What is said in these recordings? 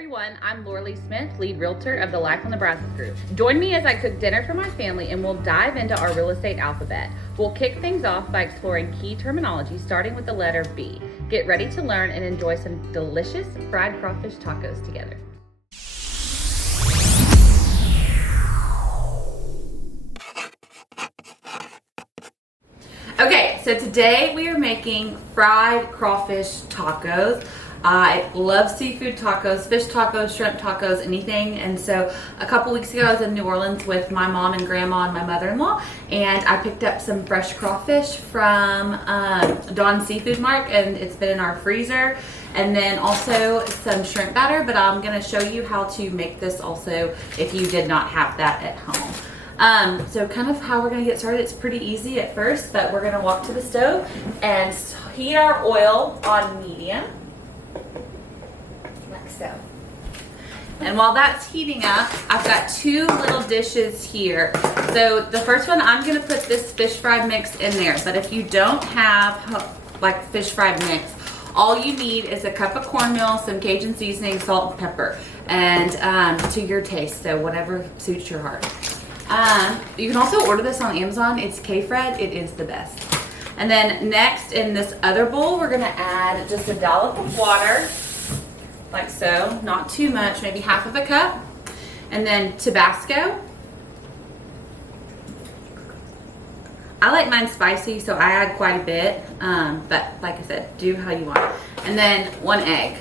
everyone, I'm Laura Lea Smith, lead realtor of the Life on the Brazos Group. Join me as I cook dinner for my family and we'll dive into our real estate alphabet. We'll kick things off by exploring key terminology starting with the letter B. Get ready to learn and enjoy some delicious fried crawfish tacos together. Okay, so today we are making fried crawfish tacos. I love seafood tacos, fish tacos, shrimp tacos, anything. And so a couple weeks ago I was in New Orleans with my mom and grandma and my mother-in-law, and I picked up some fresh crawfish from Dawn Seafood Mark, and it's been in our freezer. And then also some shrimp batter, but I'm gonna show you how to make this also if you did not have that at home. So kind of how we're gonna get started, it's pretty easy at first, but we're gonna walk to the stove and heat our oil on medium. So. And while that's heating up, I've got two little dishes here. So the first one, I'm gonna put this fish fry mix in there, but if you don't have like fish fry mix, all you need is a cup of cornmeal, some Cajun seasoning, salt, and pepper, and to your taste, so whatever suits your heart. You can also order this on Amazon. It's K-Fred, it is the best. And then next in this other bowl, we're gonna add just a dollop of water, like so, not too much, maybe half of a cup. And then Tabasco. I like mine spicy, so I add quite a bit, but like I said, do how you want. And then 1 egg.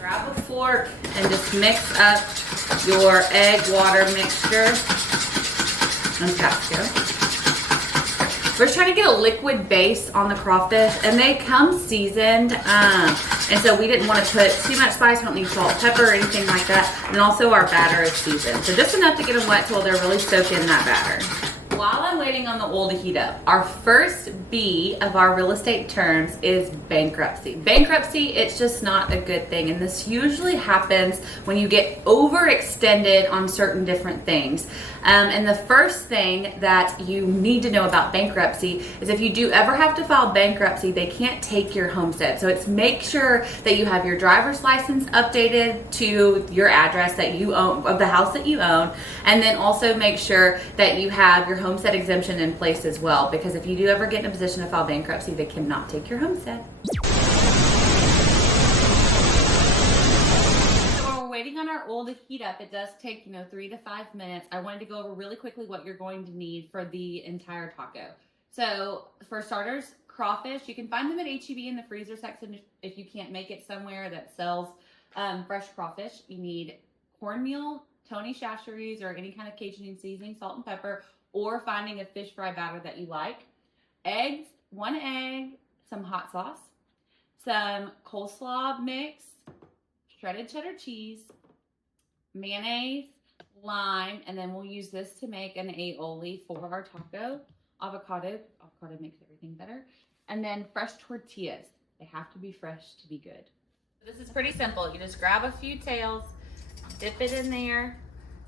Grab a fork and just mix up your egg water mixture and Tabasco. We're just trying to get a liquid base on the crawfish, and they come seasoned, and so we didn't want to put too much spice. We don't need salt, pepper, or anything like that. And also our batter is seasoned, so just enough to get them wet till they're really soaked in that batter. While I'm waiting on the oil to heat up, our first B of our real estate terms is bankruptcy. Bankruptcy, it's just not a good thing. And this usually happens when you get overextended on certain different things. And the first thing that you need to know about bankruptcy is if you do ever have to file bankruptcy, they can't take your homestead. So it's make sure that you have your driver's license updated to your address that you own, of the house that you own. And then also make sure that you have your homestead exemption in place as well, because if you do ever get in a position to file bankruptcy, they cannot take your homestead. So while we're waiting on our oil to heat up, it does take 3 to 5 minutes. I wanted to go over really quickly what you're going to need for the entire taco. So for starters, crawfish, you can find them at H-E-B in the freezer section if you can't make it somewhere that sells fresh crawfish. You need cornmeal, Tony Chachere's, or any kind of Cajun seasoning, salt and pepper, or finding a fish fry batter that you like. Eggs, 1 egg, some hot sauce, some coleslaw mix, shredded cheddar cheese, mayonnaise, lime, and then we'll use this to make an aioli for our taco. Avocado makes everything better. And then fresh tortillas. They have to be fresh to be good. This is pretty simple. You just grab a few tails, dip it in there,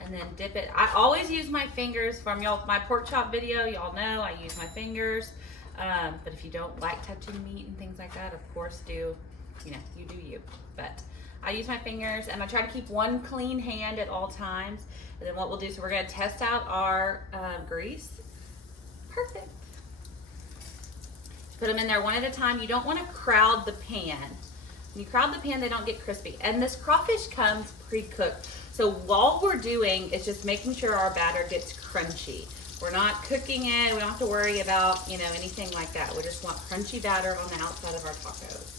and then dip it. I always use my fingers. From my pork chop video, y'all know I use my fingers. But if you don't like touching meat and things like that, of course you do you. But I use my fingers, and I try to keep one clean hand at all times. And then what we'll do, so we're gonna test out our grease. Perfect. Put them in there one at a time. You don't wanna crowd the pan. When you crowd the pan, they don't get crispy. And this crawfish comes pre-cooked. So all we're doing is just making sure our batter gets crunchy. We're not cooking it. We don't have to worry about, anything like that. We just want crunchy batter on the outside of our tacos.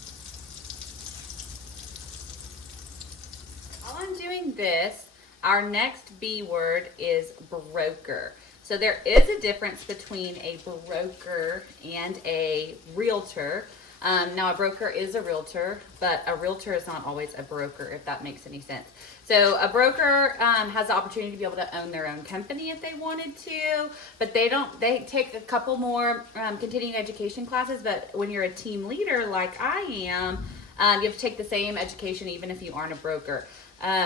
While I'm doing this, our next B word is broker. So there is a difference between a broker and a realtor. Now a broker is a realtor, but a realtor is not always a broker, if that makes any sense. So a broker has the opportunity to be able to own their own company if they wanted to, but they take a couple more continuing education classes. But when you're a team leader like I am, you have to take the same education even if you aren't a broker.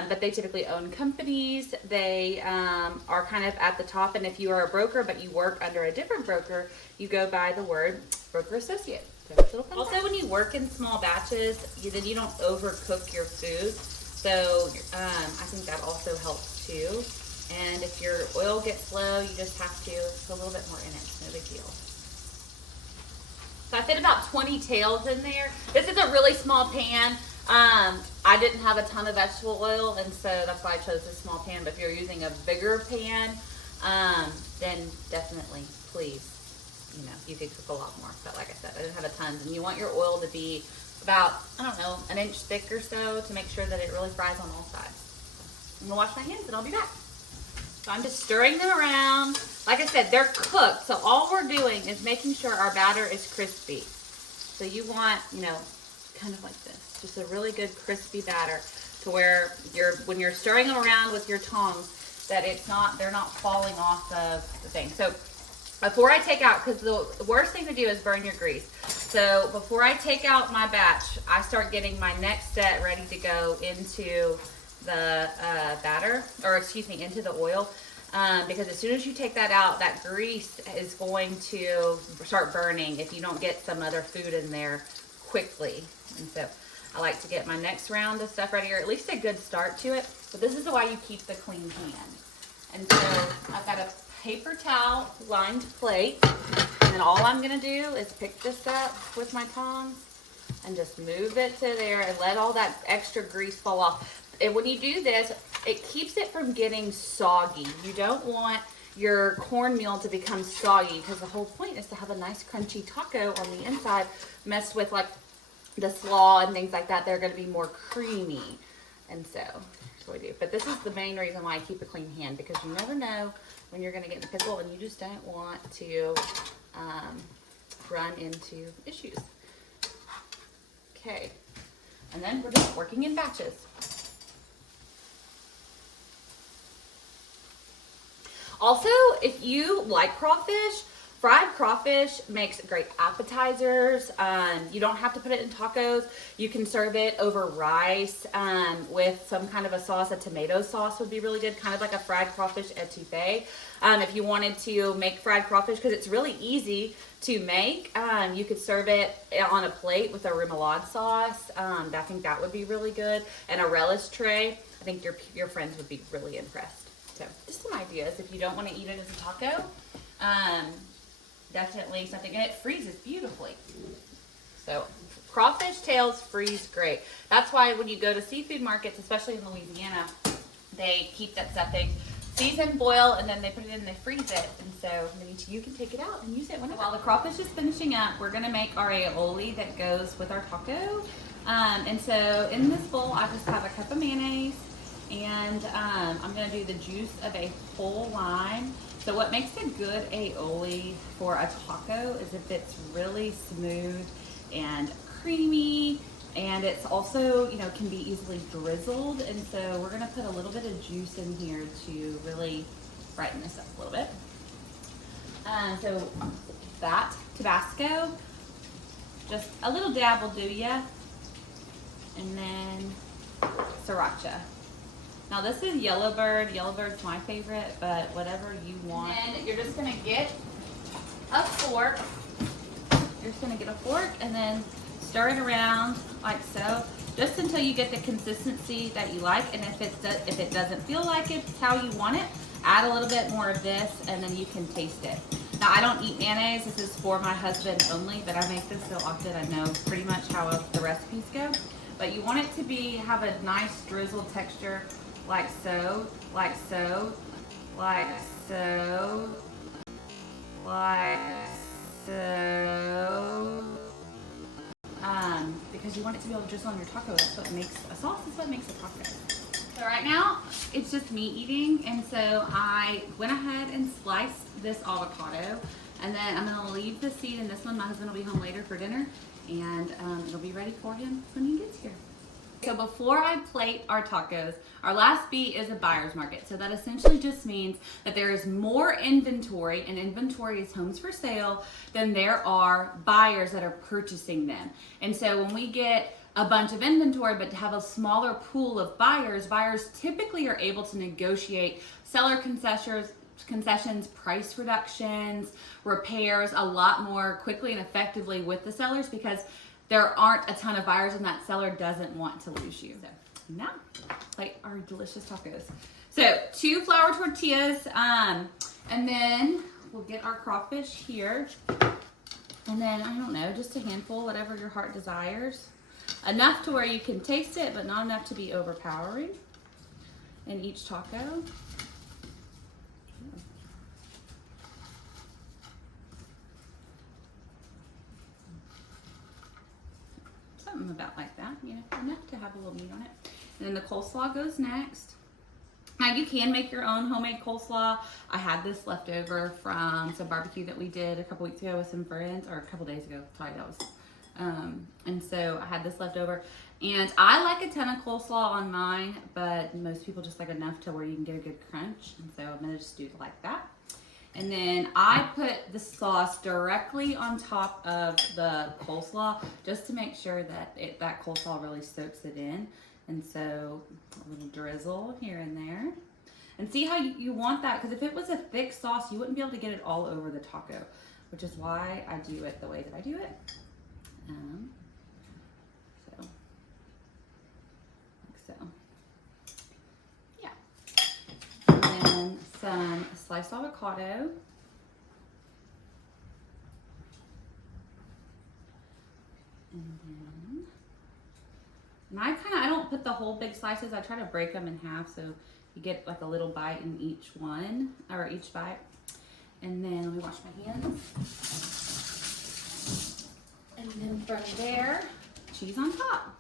but they typically own companies. They are kind of at the top, and if you are a broker but you work under a different broker, you go by the word broker associate. Also, when you work in small batches, then you don't overcook your food. So I think that also helps too. And if your oil gets low, you just have to put a little bit more in it. No big deal. So I fit about 20 tails in there. This is a really small pan. I didn't have a ton of vegetable oil, and so that's why I chose this small pan. But if you're using a bigger pan, then definitely, please, you could cook a lot more. But like I said, I didn't have a ton. And you want your oil to be about, I don't know, an inch thick or so to make sure that it really fries on all sides. I'm gonna wash my hands and I'll be back. So I'm just stirring them around. Like I said, they're cooked. So all we're doing is making sure our batter is crispy. So you want, kind of like this. Just a really good crispy batter to where when you're stirring them around with your tongs, that they're not falling off of the thing. So before I take out, because the worst thing to do is burn your grease. So before I take out my batch, I start getting my next set ready to go into the batter, or excuse me, into the oil. Because as soon as you take that out, that grease is going to start burning if you don't get some other food in there quickly. And so I like to get my next round of stuff ready, or at least a good start to it. But this is why you keep the clean hand. And so I've got a paper towel lined plate, and all I'm gonna do is pick this up with my tongs and just move it to there and let all that extra grease fall off. And when you do this, it keeps it from getting soggy. You don't want your cornmeal to become soggy, because the whole point is to have a nice crunchy taco on the inside, messed with like the slaw and things like that. They're going to be more creamy. And so that's what I do. But this is the main reason why I keep a clean hand, because you never know when you're going to get in a pickle, and you just don't want to run into issues. Okay, and then we're just working in batches. Also, if you like crawfish, fried crawfish makes great appetizers. You don't have to put it in tacos. You can serve it over rice with some kind of a sauce. A tomato sauce would be really good, kind of like a fried crawfish etouffee. If you wanted to make fried crawfish, because it's really easy to make, you could serve it on a plate with a remoulade sauce. I think that would be really good. And a relish tray. I think your friends would be really impressed. So just some ideas if you don't want to eat it as a taco. Definitely something, and it freezes beautifully. So crawfish tails freeze great. That's why when you go to seafood markets, especially in Louisiana, they keep that stuff. They season, boil, and then they put it in and they freeze it. And so then you can take it out and use it whenever. While the crawfish is finishing up, we're gonna make our aioli that goes with our taco. And so in this bowl, I just have a cup of mayonnaise, and I'm gonna do the juice of a whole lime. So what makes a good aioli for a taco is if it's really smooth and creamy, and it's also, can be easily drizzled. And so we're gonna put a little bit of juice in here to really brighten this up a little bit. So that Tabasco, just a little dab will do ya, and then sriracha. Now this is Yellowbird. Yellowbird's my favorite, but whatever you want. And you're just gonna get a fork. You're just gonna get a fork and then stir it around like so, just until you get the consistency that you like. And if it doesn't feel like it's how you want it, add a little bit more of this, and then you can taste it. Now I don't eat mayonnaise. This is for my husband only, but I make this so often I know pretty much how the recipes go. But you want it to have a nice drizzled texture. Like so, like so, like so, like so. Because you want it to be able to drizzle on your taco. That's what makes a sauce. Is what makes a taco. So right now, it's just me eating, and so I went ahead and sliced this avocado, and then I'm gonna leave the seed in this one. My husband will be home later for dinner, and it'll be ready for him when he gets here. So before I plate our tacos, our last B is a buyer's market. So that essentially just means that there is more inventory, and inventory is homes for sale, than there are buyers that are purchasing them. And so when we get a bunch of inventory, but to have a smaller pool of buyers, buyers typically are able to negotiate seller concessions, price reductions, repairs a lot more quickly and effectively with the sellers because there aren't a ton of buyers and that seller doesn't want to lose you. So now, like our delicious tacos. So 2 flour tortillas, and then we'll get our crawfish here. And then, I don't know, just a handful, whatever your heart desires. Enough to where you can taste it, but not enough to be overpowering in each taco. Something about like that, you know, enough to have a little meat on it. And then the coleslaw goes next. Now you can make your own homemade coleslaw. I had this left over from some barbecue that we did a couple weeks ago with some friends, or a couple days ago, probably that was. And so I had this left over. And I like a ton of coleslaw on mine, but most people just like enough to where you can get a good crunch. And so I'm gonna just do it like that. And then I put the sauce directly on top of the coleslaw just to make sure that that coleslaw really soaks it in. And so a little drizzle here and there. And see how you want that, because if it was a thick sauce, you wouldn't be able to get it all over the taco, which is why I do it the way that I do it. So, yeah. And then some sliced avocado. And I don't put the whole big slices. I try to break them in half so you get like a little bite in each one, or each bite. And then let me wash my hands. And then from there, cheese on top.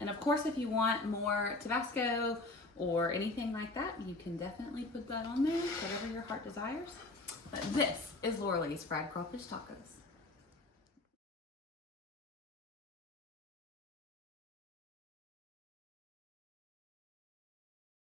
And of course, if you want more Tabasco or anything like that, you can definitely put that on there, whatever your heart desires. But this is Laura Lea's Fried Crawfish Tacos.